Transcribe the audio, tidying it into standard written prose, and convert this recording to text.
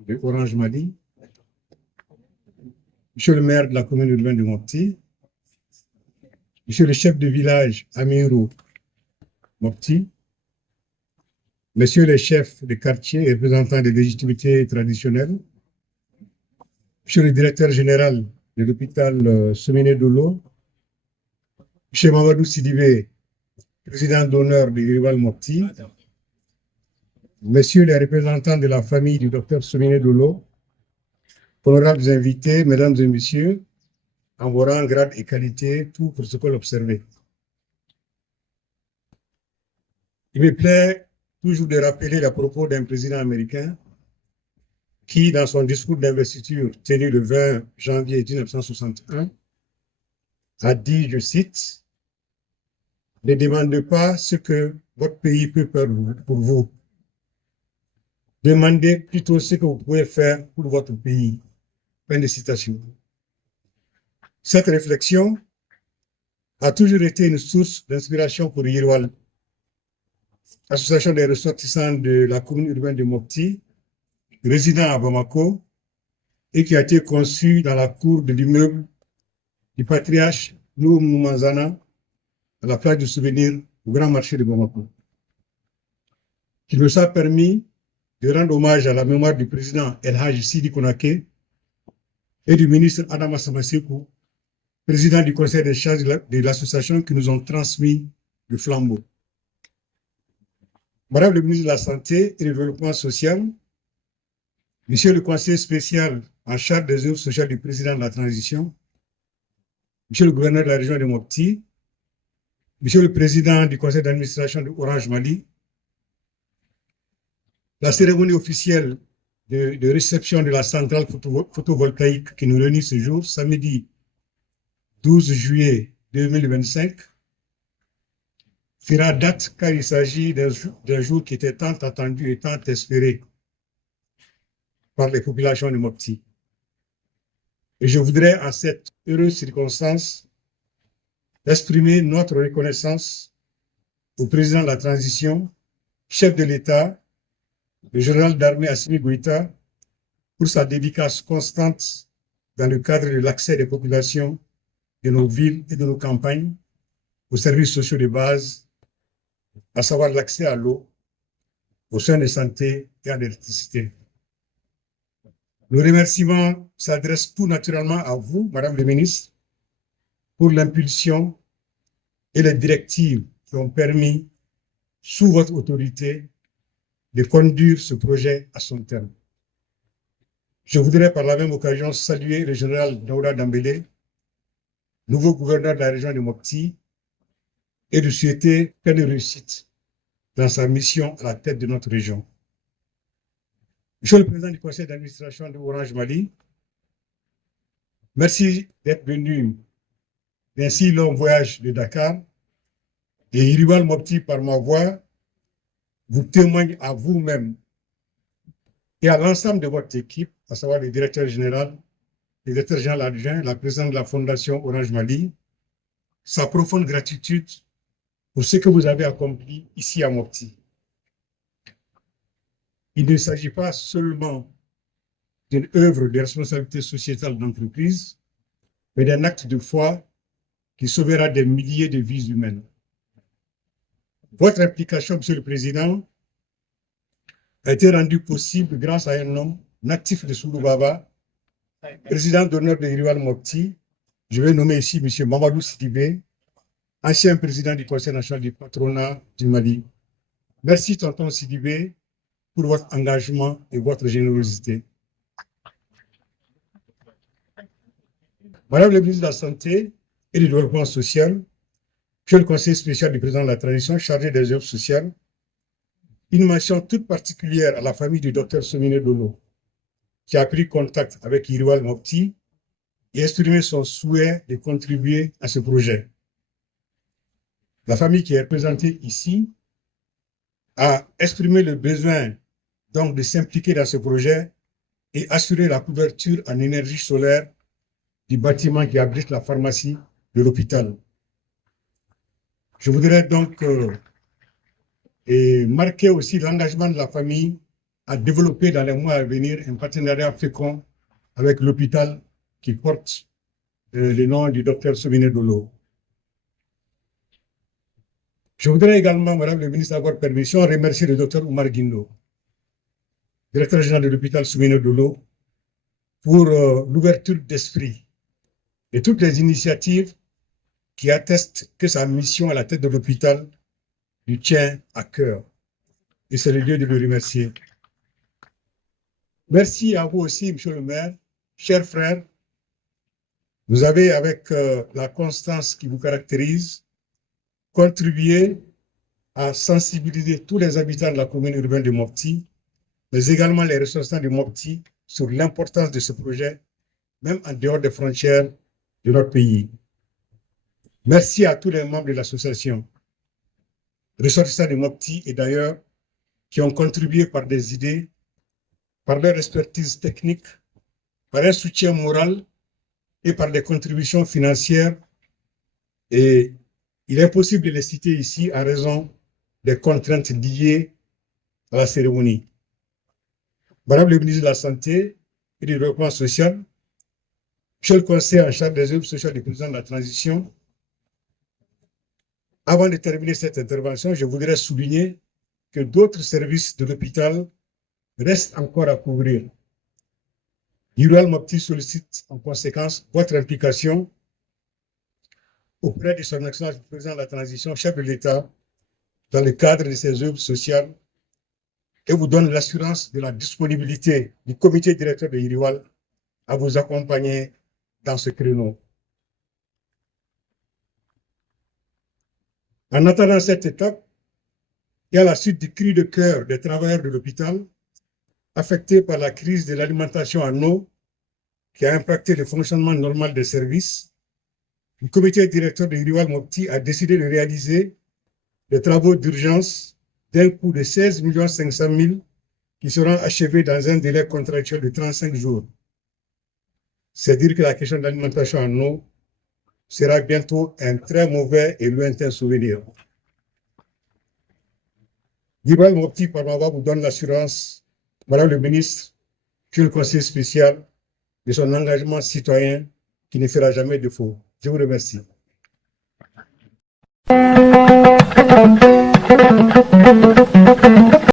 de Orange Mali, Monsieur le maire de la commune urbaine de Mopti, Monsieur le chef de village Amirou Mopti, Messieurs les chefs de quartier et représentants des légitimités traditionnelles, Monsieur le directeur général de l'hôpital Souméné Dolo, Monsieur Mamadou Sidibé, président d'honneur de Irival Mopti, Messieurs les représentants de la famille du docteur Souméné Dolo, honorables invités, mesdames et messieurs, en vos rangs, grades et qualités, tout protocole observé. Il me plaît toujours de rappeler les propos d'un président américain qui, dans son discours d'investiture tenu le 20 janvier 1961, a dit, je cite, « Ne demandez pas ce que votre pays peut faire pour vous. Demandez plutôt ce que vous pouvez faire pour votre pays. » Fin de citation. Cette réflexion a toujours été une source d'inspiration pour Yirwal, association des ressortissants de la commune urbaine de Mopti, résident à Bamako, et qui a été conçue dans la cour de l'immeuble du patriarche Nou Moumanzana, à la place du souvenir au grand marché de Bamako. Qui nous a permis de rendre hommage à la mémoire du président El Hadj Sidi Konake et du ministre Adama Samasekou, président du conseil des charges de l'association, qui nous ont transmis le flambeau. Madame le ministre de la Santé et du Développement social, Monsieur le conseiller spécial en charge des œuvres sociales du président de la transition, Monsieur le gouverneur de la région de Mopti, Monsieur le président du conseil d'administration de Orange Mali, la cérémonie officielle de réception de la centrale photovoltaïque qui nous réunit ce jour, samedi 12 juillet 2025, fera date car il s'agit d'un jour qui était tant attendu et tant espéré par les populations de Mopti. Et je voudrais, en cette heureuse circonstance, exprimer notre reconnaissance au président de la transition, chef de l'État, le général d'armée Assimi Goïta, pour sa dédicace constante dans le cadre de l'accès des populations de nos villes et de nos campagnes aux services sociaux de base, à savoir l'accès à l'eau, aux soins de santé et à l'électricité. Le remerciement s'adresse tout naturellement à vous, Madame le ministre, pour l'impulsion et les directives qui ont permis, sous votre autorité, de conduire ce projet à son terme. Je voudrais par la même occasion saluer le général Daouda Dambélé, nouveau gouverneur de la région de Mopti, et de souhaiter pleine réussite dans sa mission à la tête de notre région. Monsieur le président du conseil d'administration de Orange Mali, merci d'être venu d'un si long voyage de Dakar, et Irival Mopti, par ma voix, vous témoigne à vous-même et à l'ensemble de votre équipe, à savoir le directeur général adjoint, la présidente de la Fondation Orange Mali, sa profonde gratitude pour ce que vous avez accompli ici à Mopti. Il ne s'agit pas seulement d'une œuvre de responsabilité sociétale d'entreprise, mais d'un acte de foi qui sauvera des milliers de vies humaines. Votre implication, Monsieur le Président, a été rendue possible grâce à un homme natif de Souloubaba, président d'honneur de Irival Mopti. Je vais nommer ici M. Mamadou Sidibé, ancien président du Conseil national du patronat du Mali. Merci, tonton Sidibé, pour votre engagement et votre générosité. Madame le ministre de la Santé et du Développement social, Monsieur le conseiller spécial du président de la transition chargé des œuvres sociales, une mention toute particulière à la famille du docteur Souméné Dolo, qui a pris contact avec Irival Mopti et exprimé son souhait de contribuer à ce projet. La famille qui est représentée ici a exprimé le besoin donc de s'impliquer dans ce projet et assurer la couverture en énergie solaire du bâtiment qui abrite la pharmacie de l'hôpital. Je voudrais donc marquer aussi l'engagement de la famille à développer dans les mois à venir un partenariat fécond avec l'hôpital qui porte le nom du docteur Souminé Dolo. Je voudrais également, Madame le ministre, avoir permission, remercier le docteur Oumar Guindo, directeur général de l'hôpital Souminé Dolo, pour l'ouverture d'esprit et toutes les initiatives qui attestent que sa mission à la tête de l'hôpital lui tient à cœur. Et c'est le lieu de le remercier. Merci à vous aussi, Monsieur le maire, chers frères. Vous avez, avec la constance qui vous caractérise, contribué à sensibiliser tous les habitants de la commune urbaine de Mopti, mais également les ressortissants de Mopti, sur l'importance de ce projet, même en dehors des frontières de notre pays. Merci à tous les membres de l'association, ressortissants de Mopti et d'ailleurs, qui ont contribué par des idées, par leur expertise technique, par un soutien moral et par des contributions financières. Et il est impossible de les citer ici en raison des contraintes liées à la cérémonie. Madame le ministre de la Santé et du Développement social, Monsieur le conseiller en charge des œuvres sociales du président de la transition, avant de terminer cette intervention, je voudrais souligner que d'autres services de l'hôpital restent encore à couvrir. Irual Mopti sollicite en conséquence votre implication auprès de son excellence du président de la transition, chef de l'État, dans le cadre de ses œuvres sociales et vous donne l'assurance de la disponibilité du comité directeur de Irual à vous accompagner dans ce créneau. En attendant cette étape, et à la suite du cri de cœur des travailleurs de l'hôpital, affectés par la crise de l'alimentation en eau qui a impacté le fonctionnement normal des services, le comité directeur de Irual Mopti a décidé de réaliser des travaux d'urgence d'un coût de 16 500 000 qui seront achevés dans un délai contractuel de 35 jours. C'est dire que la question de l'alimentation en eau sera bientôt un très mauvais et lointain souvenir. Irual Mopti, par ma voix, vous donne l'assurance, Madame le ministre, que le conseiller spécial, de son engagement citoyen qui ne fera jamais défaut. Je vous remercie.